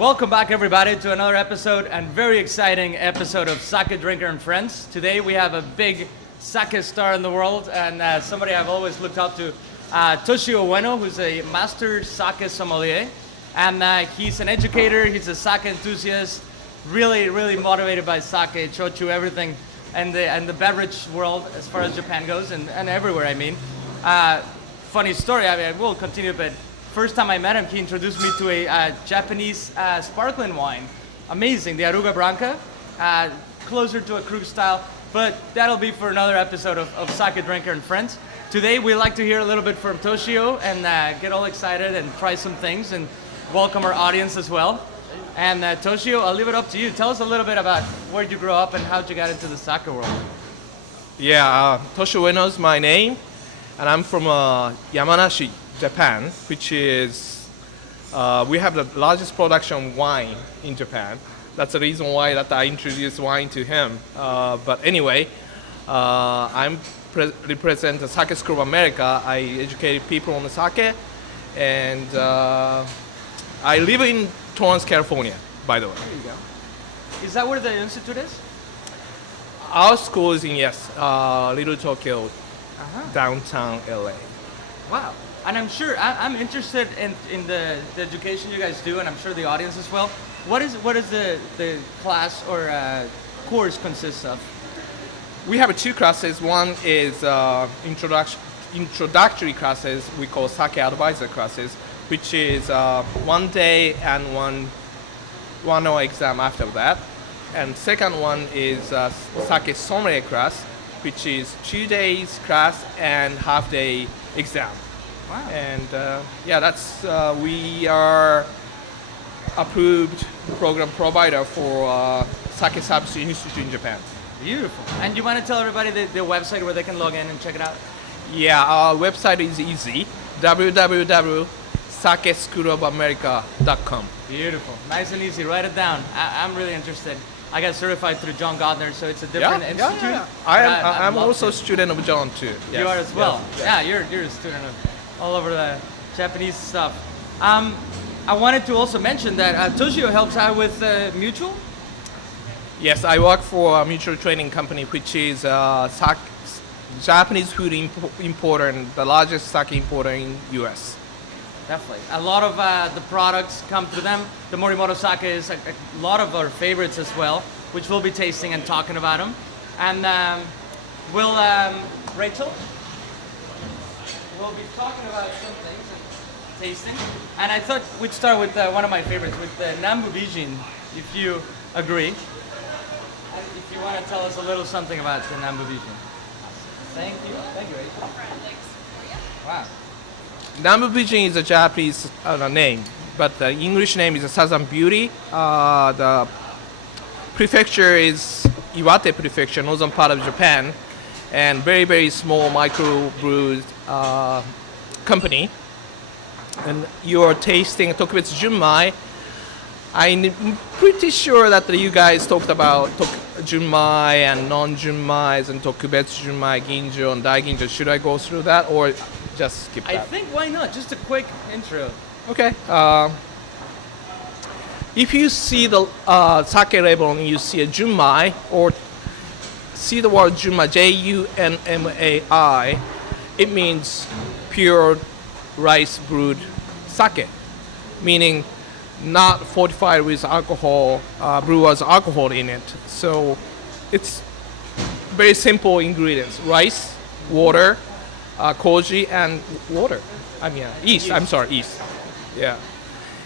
Welcome back, everybody, to another episode and very exciting episode of Sake Drinker and Friends. Today we have a big sake star in the world and somebody I've always looked up to, Toshio Ueno, who's a master sake sommelier. And he's an educator, he's a sake enthusiast, really motivated by sake, shochu, everything, and the beverage world as far as Japan goes and everywhere, I mean. Funny story, I will continue, but first time I met him, he introduced me to a Japanese sparkling wine. Amazing, the Aruga Branca, closer to a Krug style, but that'll be for another episode of Sake Drinker and Friends. Today we'd like to hear a little bit from Toshio and get all excited and try some things and welcome our audience as well. And Toshio, I'll leave it up to you. Tell us a little bit about where you grew up and how you got into the sake world. Yeah, Toshio Ueno is my name, and I'm from Yamanashi, Japan, which is, we have the largest production of wine in Japan. That's the reason why that I introduced wine to him. But anyway, I represent the Sake School of America. I educated people on the sake, and I live in Torrance, California, by the way. There you go. Is that where the institute is? Our school is in, Little Tokyo, downtown LA. Wow. And I'm sure, I'm interested in the education you guys do, and I'm sure the audience as well. What is the class or course consists of? We have two classes. One is introductory classes, we call Sake Advisor classes, which is 1 day and one hour exam after that. And second one is Sake Sommelier class, which is 2 days class and half day exam. Wow. And that's we are approved program provider for Sake Service Institute in Japan. Beautiful. And you want to tell everybody the website where they can log in and check it out? Yeah, our website is easy, www.sakeschoolofamerica.com. Beautiful. Nice and easy. Write it down. I'm really interested. I got certified through John Gardner, so it's a different institute. Yeah. I'm also a student of John too. Yes. You are as well. Yeah, you're a student of all over the Japanese stuff. I wanted to also mention that Toshio helps out with Mutual. Yes, I work for a mutual training company, which is Japanese food importer and the largest sake importer in U.S. Definitely. A lot of the products come through them. The Morimoto Sake is a lot of our favorites as well, which we'll be tasting and talking about them. And Rachel? We'll be talking about some things and tasting. And I thought we'd start with one of my favorites, with the Nambu Bijin, if you agree. And if you want to tell us a little something about the Nambu Bijin. Thank you. Thank you, Rachel. Wow. Nambu Bijin is a Japanese name, but the English name is Southern Beauty. The prefecture is Iwate Prefecture, northern part of Japan, and very small micro brewed company. And you're tasting Tokubetsu Junmai. I'm pretty sure that you guys talked about Junmai and non-Junmais and Tokubetsu Junmai, Ginjo and Daiginjo. Should I go through that or just skip that? I think why not? Just a quick intro. Okay. If you see the sake label and you see a Junmai or see the word Junmai, Junmai, it means pure rice brewed sake, meaning not fortified with alcohol, brewer's alcohol in it. So it's very simple ingredients: rice, water, koji, and water. Yeast. Yeast. Yeah.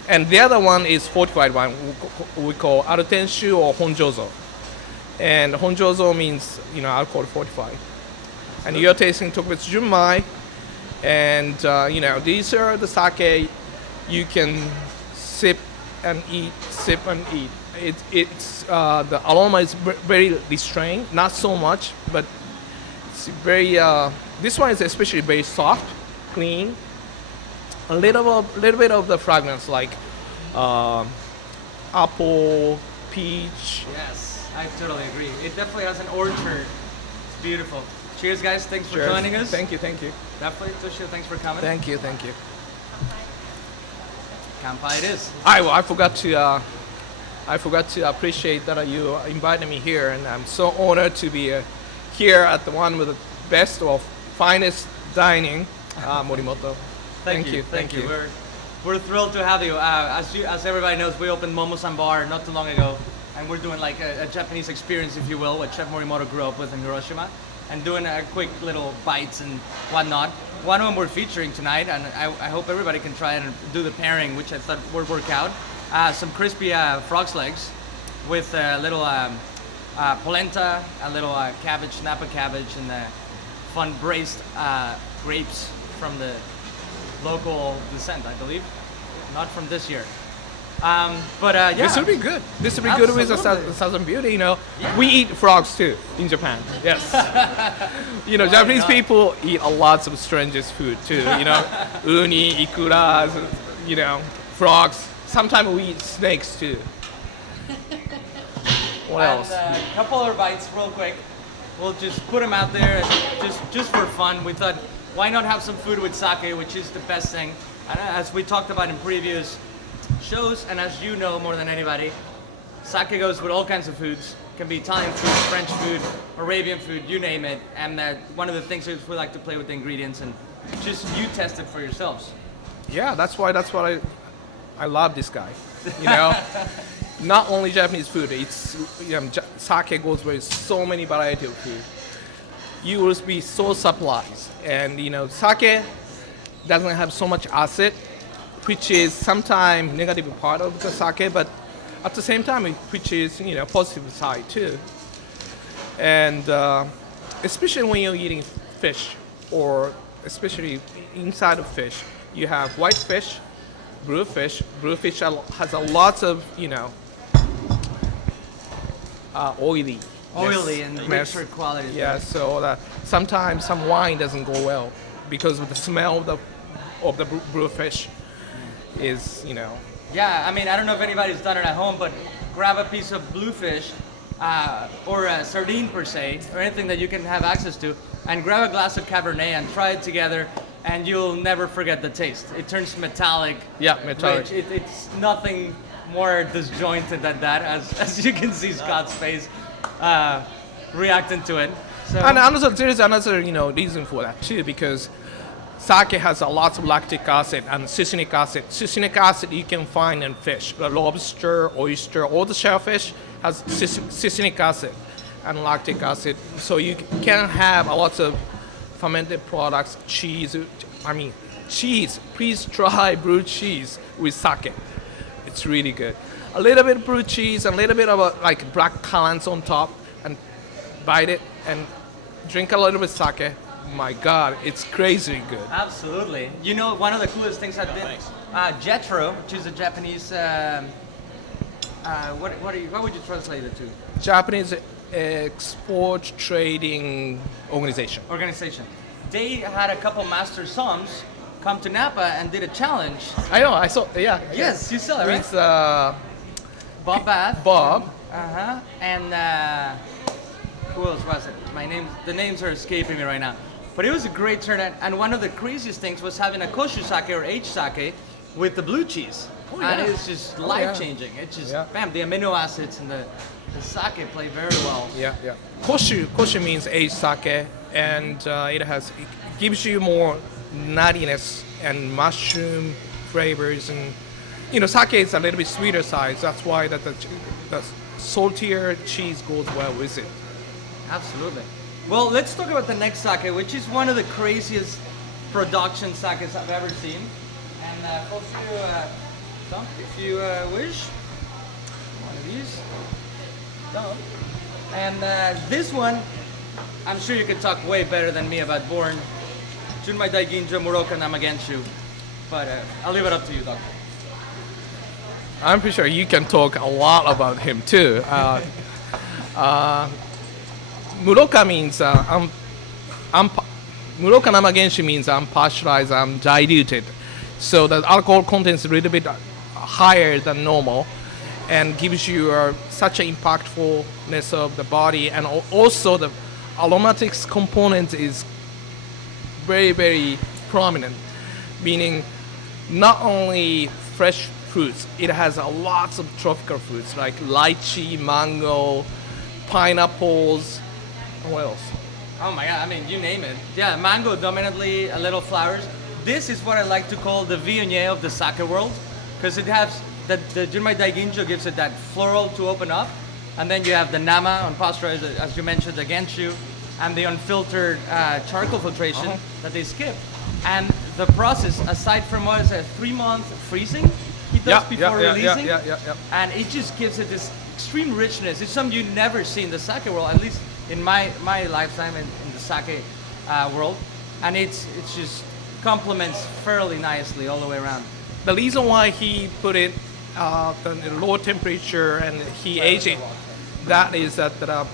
And the other one is fortified one, we call arutenshu or honjozo. And honjozo means, alcohol fortified. And you're tasting Tokubetsu Junmai, and these are the sake you can sip and eat. It's the aroma is very restrained, not so much, but it's very. This one is especially very soft, clean. A little bit of the fragrance like apple, peach. Yes, I totally agree. It definitely has an orchard. It's beautiful. Cheers, guys. Thanks for joining us. Thank you. Definitely. Toshio, thanks for coming. Thank you. Okay, Kanpai it is. I forgot to appreciate that you invited me here, and I'm so honored to be here at the one with the best of finest dining, Morimoto. Thank you. We're thrilled to have you. As everybody knows, we opened Momo-san Bar not too long ago, and we're doing like a Japanese experience, if you will, what Chef Morimoto grew up with in Hiroshima, and doing a quick little bites and whatnot. One of them we're featuring tonight, and I hope everybody can try it and do the pairing, which I thought would work out. Some crispy frog's legs with a little polenta, a little cabbage, Napa cabbage, and fun braised grapes from the local descent, I believe. Not from this year. Yeah. This would be good. This would be good with the Southern Beauty. You know, we eat frogs too in Japan. Yes. You know, Japanese people eat a lots of strangest food too. You know, uni, ikuras, you know, frogs. Sometimes we eat snakes too. What else? A couple other bites real quick. We'll just put them out there just for fun. We thought, why not have some food with sake, which is the best thing. And as we talked about in previous shows, and as you know more than anybody, sake goes with all kinds of foods. It can be Italian food, French food, Arabian food, you name it. And one of the things is we like to play with the ingredients and just you test it for yourselves. Yeah, that's why I love this guy. You know, not only Japanese food. It's sake goes with so many variety of food. You will be so surprised. And you know, sake doesn't have so much acid, which is sometimes negative part of the sake, but at the same time, which is positive side too. And especially when you're eating fish, or especially inside of fish, you have white fish, blue fish. Blue fish has a lot of oily And richer quality. Yeah, so sometimes some wine doesn't go well because of the smell of the blue fish is. Yeah, I mean, I don't know if anybody's done it at home, but grab a piece of bluefish or a sardine per se, or anything that you can have access to, and grab a glass of Cabernet and try it together, and you'll never forget the taste. It turns metallic. Yeah, metallic. Rich. It's nothing more disjointed than that, as you can see Scott's face reacting to it. So, and there is another reason for that too, because sake has a lot of lactic acid and succinic acid. Succinic acid you can find in fish. The lobster, oyster, all the shellfish has succinic acid and lactic acid. So you can have a lot of fermented products, cheese. Cheese. Please try brewed cheese with sake. It's really good. A little bit of brewed cheese, a little bit of like black currants on top, and bite it and drink a little bit of sake. My God, it's crazy good. Absolutely. You know, one of the coolest things I've been, Jetro, which is a Japanese, what would you translate it to? Japanese export trading organization. They had a couple master somms come to Napa and did a challenge. I know, I saw, yeah. Yes, you saw it, right? With Bob Bath. Bob. And who else was it? The names are escaping me right now. But it was a great turnout, and one of the craziest things was having a koshu sake or aged sake with the blue cheese. Oh, yeah. And it's just life-changing. It's just, bam, the amino acids and the sake play very well. Yeah. Koshu means aged sake, and it gives you more nuttiness and mushroom flavors, and sake is a little bit sweeter side. That's why the saltier cheese goes well with it. Absolutely. Well, let's talk about the next sake, which is one of the craziest production sakes I've ever seen. And folks, if you wish, one of these. Some. And this one, I'm sure you could talk way better than me about Born. Junmai Daiginjo Muroka Namagenshu. But I'll leave it up to you, Doctor. I'm pretty sure you can talk a lot about him too. Muroka means Muroka Namagenshi means unpasteurized, diluted. So the alcohol content is a little bit higher than normal, and gives you such an impactfulness of the body, and also the aromatics component is very, very prominent, meaning not only fresh fruits. It has a lots of tropical fruits like lychee, mango, pineapples. What else? Oh my god, I mean, you name it. Yeah, mango dominantly, a little flowers. This is what I like to call the Viognier of the sake world, because it has, the Junmai Daiginjo gives it that floral to open up, and then you have the Nama unpasteurized, as you mentioned, the Genshu, and the unfiltered charcoal filtration that they skip. And the process, aside from what is a 3-month freezing he does before releasing, and it just gives it this extreme richness. It's something you never see in the sake world, at least in my lifetime in the sake world, and it's just complements fairly nicely all the way around. The reason why he put it the low temperature and he aged it, that is that the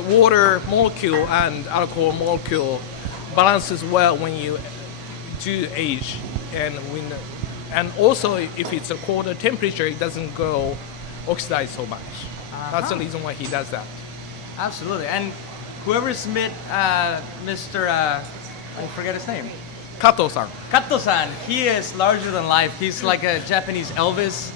water molecule and alcohol molecule balances well when you do age, and also if it's a colder temperature, it doesn't go oxidize so much. That's the reason why he does that. Absolutely. And whoever's met Mr. I forget his name. Kato-san. Kato-san, he is larger than life. He's like a Japanese Elvis.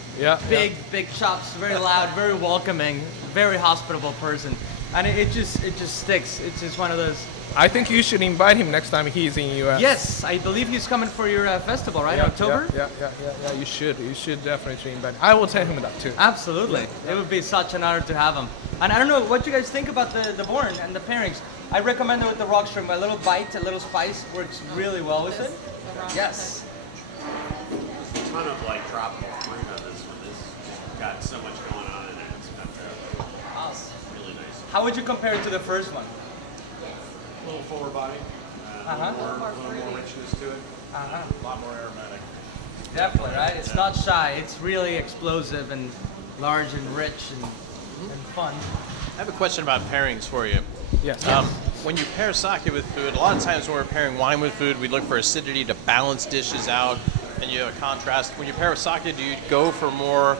Big chops, very loud, very welcoming, very hospitable person. And it just sticks. It's just one of those. I think you should invite him next time he's in US. Yes, I believe he's coming for your festival, right? October? Yeah. You should definitely invite him. I will tell him that too. Absolutely. It would be such an honor to have him. And I don't know what you guys think about the Born and the pairings. I recommend it with the rock shrimp. A little bite, a little spice works really well with it. Yes. There's a ton of tropical fruit on this one. This got so much going on in it. It's Awesome. really nice. How would you compare it to the first one? A little fuller body, a little more richness to it, a lot more aromatic. Definitely, right? It's not shy. It's really explosive and large and rich and fun. I have a question about pairings for you. Yes. When you pair sake with food, a lot of times when we're pairing wine with food, we look for acidity to balance dishes out, and you have a contrast. When you pair with sake, do you go for more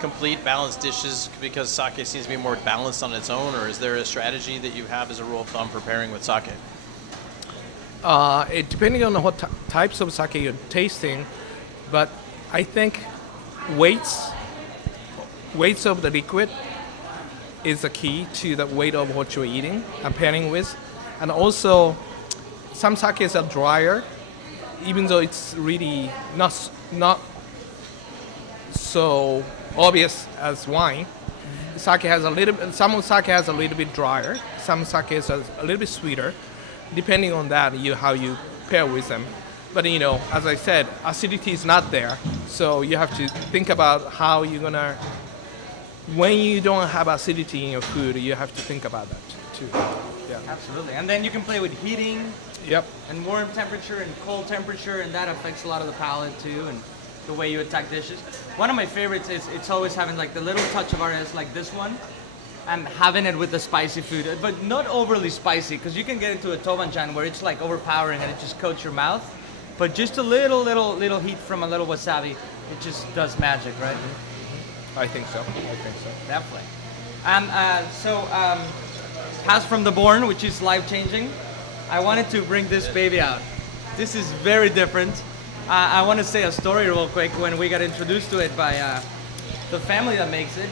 complete balanced dishes because sake seems to be more balanced on its own, or is there a strategy that you have as a rule of thumb for pairing with sake? It depending on what types of sake you're tasting, but I think weights of the liquid is the key to the weight of what you're eating and pairing with. And also, some sakes are drier, even though it's really not so obvious as wine. Sake has some sake has a little bit drier, some sake is a little bit sweeter. Depending on that, how you pair with them. But as I said, acidity is not there, so you have to think about how you're gonna. When you don't have acidity in your food, you have to think about that too. Yeah. Absolutely. And then you can play with heating. Yep. And warm temperature and cold temperature, and that affects a lot of the palate too, and the way you attack dishes. One of my favorites is it's always having the little touch of artist like this one, and having it with the spicy food, but not overly spicy, because you can get into a tobanchan where it's overpowering and it just coats your mouth. But just a little heat from a little wasabi, it just does magic, right? I think so. Definitely. And Pass from the Born, which is life-changing. I wanted to bring this baby out. This is very different. I want to say a story real quick. When we got introduced to it by the family that makes it,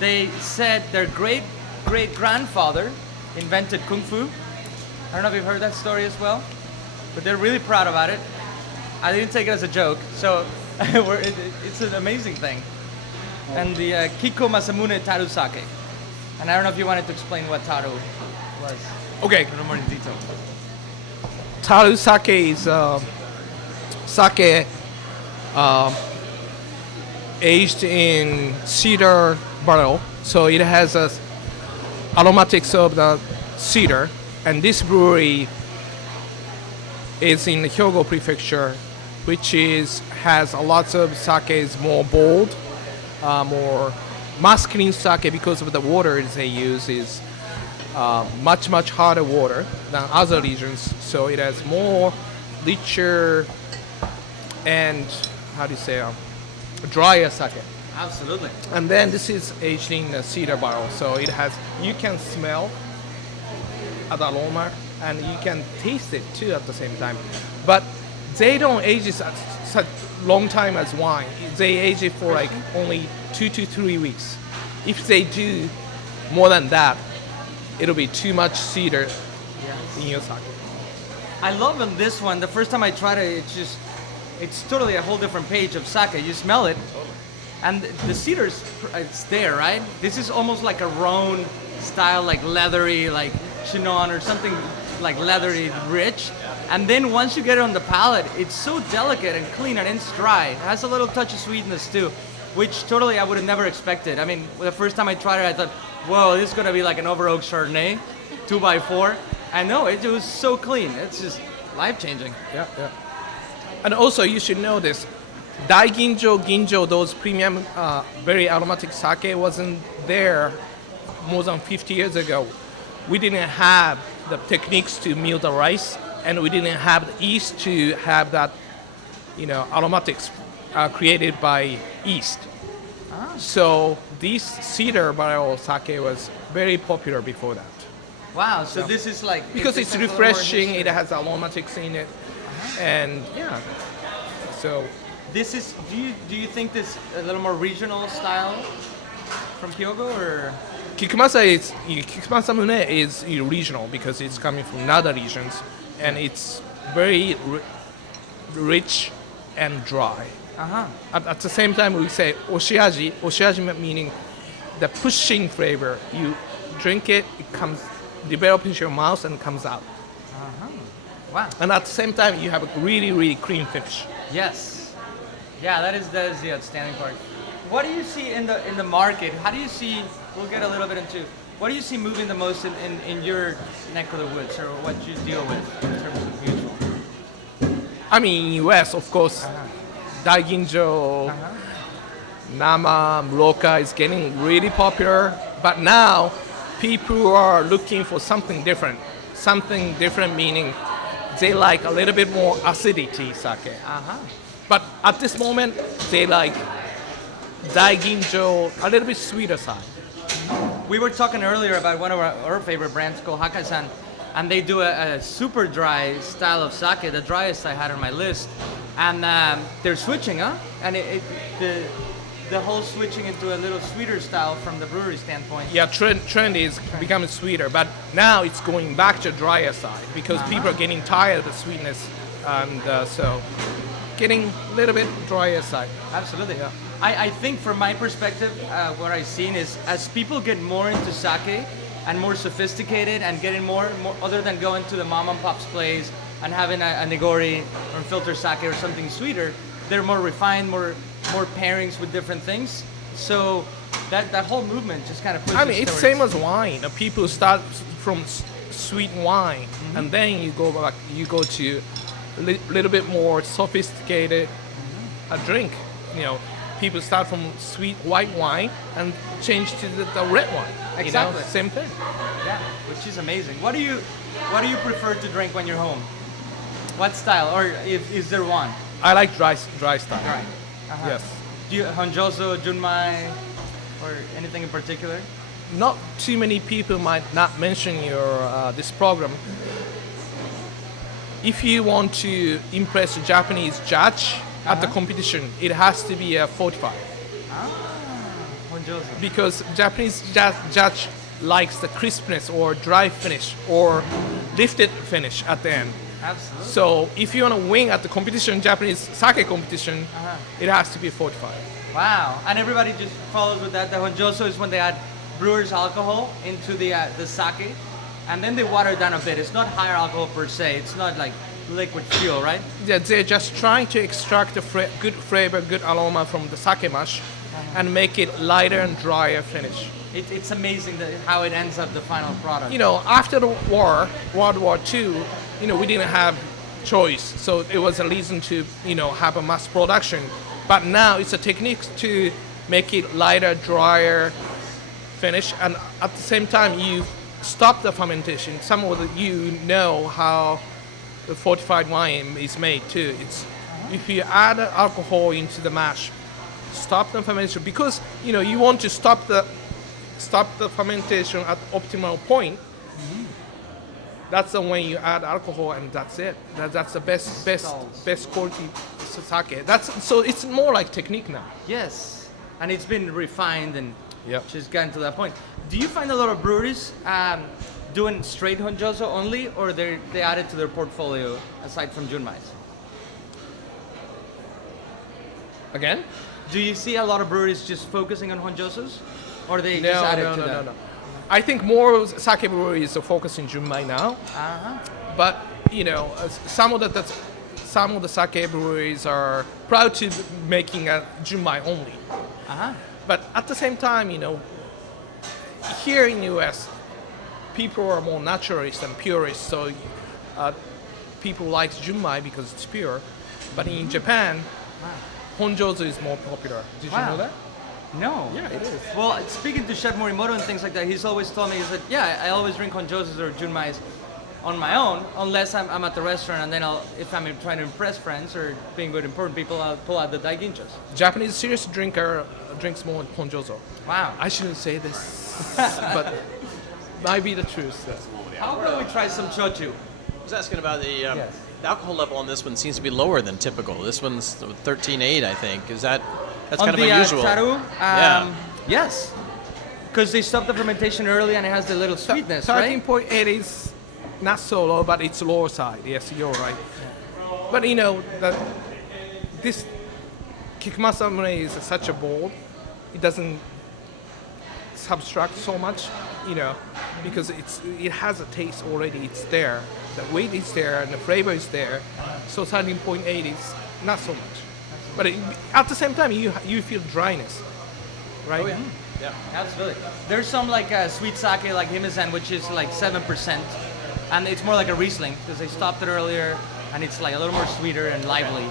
they said their great-great-grandfather invented Kung Fu. I don't know if you've heard that story as well, but they're really proud about it. I didn't take it as a joke, so it's an amazing thing. And the Kikuma Sake. And I don't know if you wanted to explain what Taru was. Okay. A little more in detail. Taru sake is sake aged in cedar barrel, so it has aromatics of the cedar. And this brewery is in Hyogo Prefecture, which has a lot of sakes more bold, more masculine sake because of the water they use is much harder water than other regions, so it has more richer and drier sake. Absolutely. And then this is aged in a cedar barrel, so you can smell the aroma and you can taste it too at the same time. But they don't age it at such long time as wine. They age it for like only 2 to 3 weeks. If they do more than that, it'll be too much cedar in your sake. I love on this one. The first time I tried it, it's totally a whole different page of sake. You smell it, and the cedar's it's there, right? This is almost like a Rhone style, like leathery, like Chinon or something like leathery, rich. And then once you get it on the palate, it's so delicate and clean, and it's dry. It has a little touch of sweetness too, which totally I would have never expected. I mean, the first time I tried it, I thought, whoa, this is gonna be like an Over Oak Chardonnay, 2x4. And no, it was so clean. It's just life-changing. Yeah. And also, you should know this. Daiginjo, Ginjo, those premium, very aromatic sake wasn't there more than 50 years ago. We didn't have the techniques to mill the rice, and we didn't have the yeast to have that, aromatics created by yeast. So this cedar barrel sake was very popular before that. Wow, so this is like... Because it's refreshing, it has aromatics in it, and so... This is, do you think this a little more regional style from Kyogo, or? Kikuma Sake is regional because it's coming from another regions, and it's very rich and dry. At the same time, we say oshiaji meaning the pushing flavor. You drink it, it comes, develops in your mouth and comes out. Wow. And at the same time, you have a really, really clean finish. Yes. Yeah, that is the outstanding part. What do you see in the market? How do you see? We'll get a little bit into. What do you see moving the most in your neck of the woods, or what you deal with in terms of mutual? I mean, in US, of course, Daiginjo, Nama, Madoka is getting really popular. But now, people are looking for something different. Something different meaning they like a little bit more acidity sake. But at this moment, they like Daiginjo, a little bit sweeter side. We were talking earlier about one of our favorite brands called Hakkasan, and they do a super dry style of sake, the driest I had on my list. And they're switching, And the whole switching into a little sweeter style from the brewery standpoint. Yeah, trend is becoming sweeter, but now it's going back to drier side because people are getting tired of the sweetness, and so getting a little bit drier side. Absolutely. Yeah. I think from my perspective, what I've seen is as people get more into sake and more sophisticated and getting more other than going to the mom and pop's place and having a negori or filter sake or something sweeter, they're more refined, more pairings with different things. So that whole movement just kind of pushes. I mean, it's same as wine. People start from sweet wine, and then you go to a little bit more sophisticated drink. People start from sweet white wine and change to the red wine. Exactly. Same thing. Yeah, which is amazing. What do you prefer to drink when you're home? What style, or is there one? I like dry style. Dry. Yes. Do you Honjoso, Junmai, or anything in particular? Not too many people might not mention your this program. If you want to impress a Japanese judge at the competition, it has to be a 45. Honjoso. Because Japanese judge likes the crispness or dry finish or lifted finish at the end. Absolutely. So if you want to win at the competition, Japanese sake competition, it has to be 45. Wow. And everybody just follows with that. The Honjoso is when they add brewer's alcohol into the sake, and then they water it down a bit. It's not higher alcohol per se. It's not like liquid fuel, right? Yeah, they're just trying to extract the good flavor, good aroma from the sake mash and make it lighter and drier finish. It's amazing how it ends up the final product. After the war, World War II, we didn't have choice. So it was a reason to, have a mass production. But now it's a technique to make it lighter, drier finish. And at the same time, you stop the fermentation. Some of you know how the fortified wine is made too. It's if you add alcohol into the mash, stop the fermentation because you want to stop the fermentation at optimal point. That's the when you add alcohol and that's it. That's the best quality sake. So it's more like technique now. Yes, and it's been refined and Yep. just gotten to that point. Do you find a lot of breweries doing straight honjozo only, or they add it to their portfolio aside from junmais? Again? Do you see a lot of breweries just focusing on honjozos, or they just add it to that? No. I think more sake breweries are focusing junmai now. Uh-huh. But some of the sake breweries are proud to making a junmai only. Uh-huh. But at the same time, here in US, people are more naturalists and purists, so people like junmai because it's pure. But in Japan, honjozo is more popular. Did you know that? No. Yeah, it is. Well, speaking to Chef Morimoto and things like that, he's always told me, he said, yeah, I always drink honjozos or junmais on my own, unless I'm at the restaurant, and then if I'm trying to impress friends or being with important people, I'll pull out the daiginchos. Japanese serious drinker drinks more honjozo. Wow. I shouldn't say this, but might be the truth. How about we try some shochu? I was asking about the alcohol level on this one seems to be lower than typical. This one's 13.8, I think. That's On kind of the unusual. Taru, Yeah. yes. Because they stopped the fermentation early and it has the little sweetness, right? 13.8 is not so low, but it's lower side. Yes, you're right. But this Kikuma Sake is such a bold. It doesn't subtract so much, because it has a taste already. It's there. The weight is there and the flavor is there. So 13.8 is not so much. But at the same time, you feel dryness, right? Oh, yeah. Yeah, absolutely. There's some like sweet sake like Himisen, which is like 7%, and it's more like a Riesling because they stopped it earlier, and it's like a little more sweeter and lively.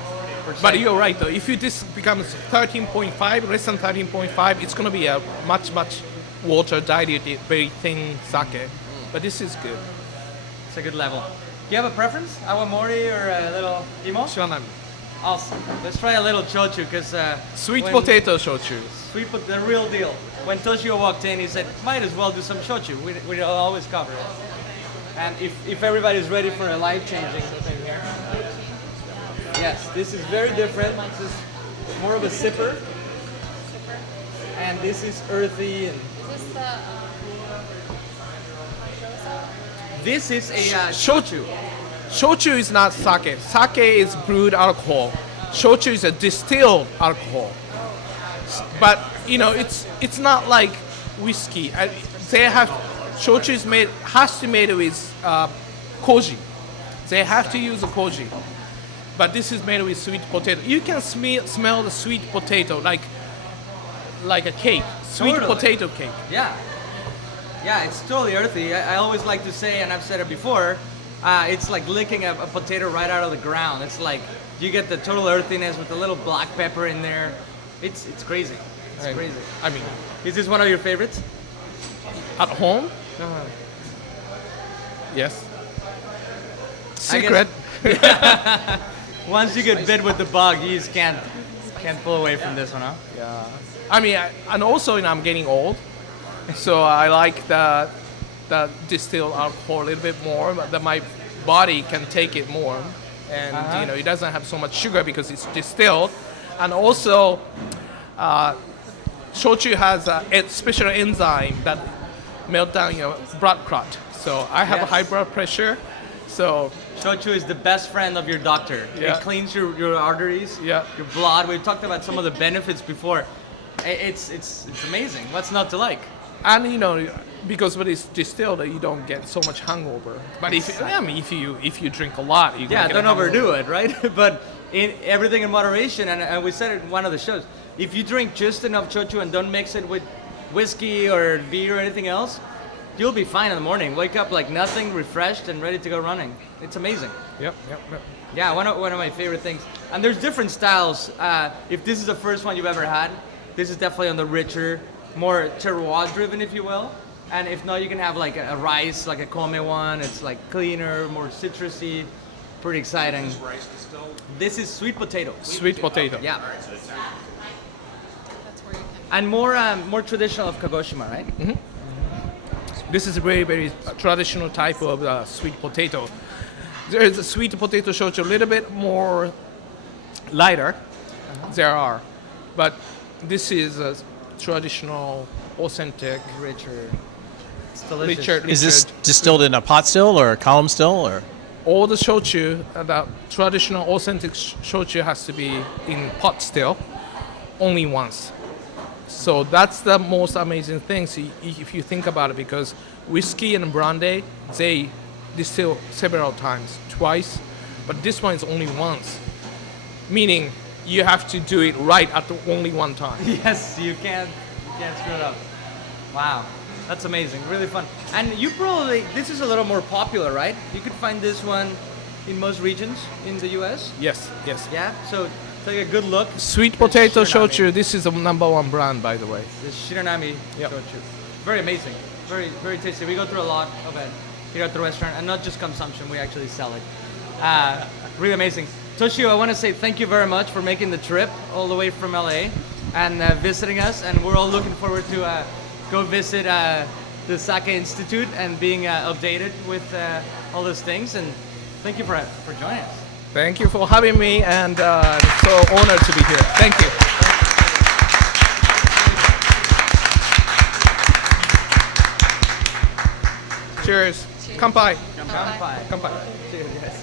But you're right though. If this becomes 13.5, less than 13.5, it's gonna be a much water diluted, very thin sake. But this is good. It's a good level. Do you have a preference? Awamori or a little imo? Shiranami. Awesome. Let's try a little shochu because Sweet potato shochu. the real deal. When Toshio walked in, he said, "Might as well do some shochu. We'll always cover it." And if everybody's ready for a life-changing thing here, yes, this is very different. This is more of a sipper, and this is earthy. And Is this the this is a shochu. Shochu is not sake. Sake is brewed alcohol. Shochu is a distilled alcohol. But it's not like whiskey. They have shochu has to be made with koji. They have to use the koji. But this is made with sweet potato. You can smell the sweet potato like a cake, sweet Totally. potato cake. Yeah, it's totally earthy. I always like to say, and I've said it before, it's like licking a potato right out of the ground. It's like you get the total earthiness with a little black pepper in there. It's crazy. It's crazy. I mean, Is this one of your favorites? at home? Yes. I guess- Secret. Once you get bit with the bug, you just can't pull away from this one, huh? Yeah. I mean, and also I'm getting old, so I like the distilled alcohol a little bit more, but that my body can take it more, and it doesn't have so much sugar because it's distilled, and also shochu has a special enzyme that melt down your blood clot. So I have a Yes. high blood pressure, so Shochu is the best friend of your doctor. Yeah. It cleans your arteries, Yeah. your blood. We've talked about some of the benefits before. It's amazing. What's not to like? and because when it's distilled, you don't get so much hangover. But if you drink a lot, you Yeah, don't overdo it, right? But everything in moderation, and we said it in one of the shows. If you drink just enough shochu and don't mix it with whiskey or beer or anything else, you'll be fine in the morning. Wake up like nothing, refreshed and ready to go running. It's amazing. Yep. Yeah, one of my favorite things. And there's different styles. If this is the first one you've ever had, this is definitely on the richer, more terroir-driven, if you will. And if not, you can have like a rice, like a kome one. It's like cleaner, more citrusy, pretty exciting. Rice distilled. This is sweet potato. Sweet potato. Yeah, that's where you can and more traditional of Kagoshima, right? sweet This is a very, very traditional type of sweet potato. There is a sweet potato shochu a little bit more lighter. There are, but this is a traditional, authentic, Richer. It's delicious. richer. Is this distilled in a pot still or a column still or? All the shochu, the traditional, authentic shochu has to be in pot still, only once. So that's the most amazing thing if you think about it, because whiskey and brandy, they distill several times, twice, but this one is only once, meaning you have to do it right at only one time. Yes, you can't screw it up. Wow, that's amazing, really fun. And you probably, this is a little more popular, right? You could find this one in most regions in the US. Yes, yes. Yeah, so take a good look. Sweet potato Shiranami. shochu, this is the #1 brand, by the way. The Shiranami Yep. shochu. Very amazing, very, very tasty. We go through a lot of it here at the restaurant, and not just consumption, we actually sell it. Really amazing. Toshio, I want to say thank you very much for making the trip all the way from LA and visiting us, and we're all looking forward to go visit the Sake Institute and being updated with all those things, and thank you for joining us. Thank you for having me, and so honored to be here. Thank you. Cheers. Kanpai. Kanpai. Kanpai. Cheers, yes.